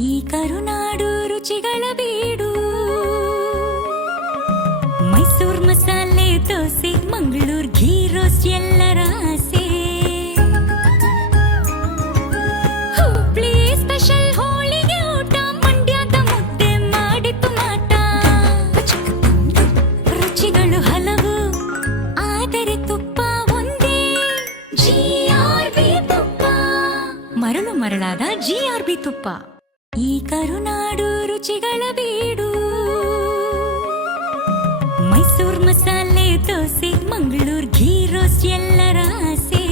ಈ ಕರುನಾಡು ರುಚಿಗಳ ಬೀಡು. ಮೈಸೂರ್ ಮಸಾಲೆ ದೋಸೆ, ಮಂಗಳೂರು ಘೀ ರೋಸ್ಟ್ ಎಲ್ಲರ ಆಸೆ. ಹುಬ್ಳಿ ಸ್ಪೆಷಲ್ ಹೋಳಿಗೆ ಊಟ, ಮಂಡ್ಯದ ಮುದ್ದೆ ಮಾಡಿತು ಮಾಟ. ರುಚಿಗಳು ಹಲವು ಆದರೆ ತುಪ್ಪ ಒಂದೇ, ಜಿಆರ್ಬಿ ತುಪ್ಪ. ಮರಳು ಮರಳಾದ ಜಿಆರ್ಬಿ ತುಪ್ಪ. ಈ ಕರುನಾಡು ರುಚಿಗಳ ಬೀಡು. ಮೈಸೂರ್ ಮಸಾಲೆ ದೋಸೆ, ಮಂಗಳೂರು ಘೀ ರೋಸ್ಟ್ ಎಲ್ಲರ ಆಸೆ.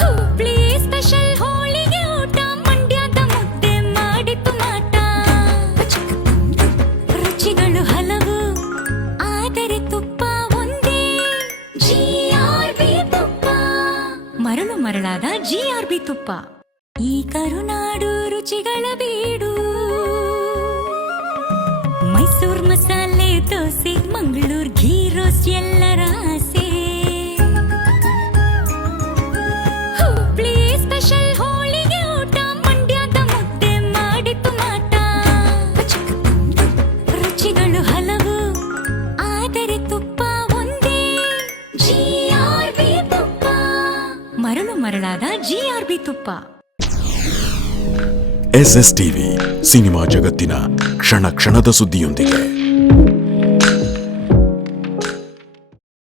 ಹುಬ್ಳಿ ಸ್ಪೆಷಲ್ ಹೋಳಿಗೆ ಊಟ, ಮಂಡ್ಯದ ಮುದ್ದೆ ಮಾಡಿತು ಮಾಟ. ರುಚಿಗಳು ಹಲವು ಆದರೆ ತುಪ್ಪ ಒಂದೇ, ಜಿಆರ್ಬಿ ತುಪ್ಪ. ಮರಳು ಮರಳಾದ ಜಿಆರ್ಬಿ ತುಪ್ಪ. ಈ ಕರುನಾಡು ರುಚಿಗಳ ಬೀಡು. ಮೈಸೂರ್ ಮಸಾಲೆ ದೋಸೆ, ಮಂಗಳೂರು ಘೀ ರೋಸ್ಟ್ ಎಲ್ಲರ ಆಸೆ. ಹುಬ್ಳಿ ಸ್ಪೆಷಲ್ ಹೋಳಿಗೆ ಊಟ, ಮಂಡ್ಯದ ಮುದ್ದೆ ಮಾಡಿತು ಮಾಟ. ರುಚಿಗಳು ಹಲವು ಆದರೆ ತುಪ್ಪ ಒಂದೇ, ಜಿಆರ್ಬಿ ತುಪ್ಪ. ಮರಳು ಮರಳಾದ ಜಿಆರ್ಬಿ ತುಪ್ಪ. ಎಸ್ಎಸ್ ಟಿವಿ, ಸಿನಿಮಾ ಜಗತ್ತಿನ ಕ್ಷಣ ಕ್ಷಣದ ಸುದ್ದಿಯೊಂದಿಗೆ.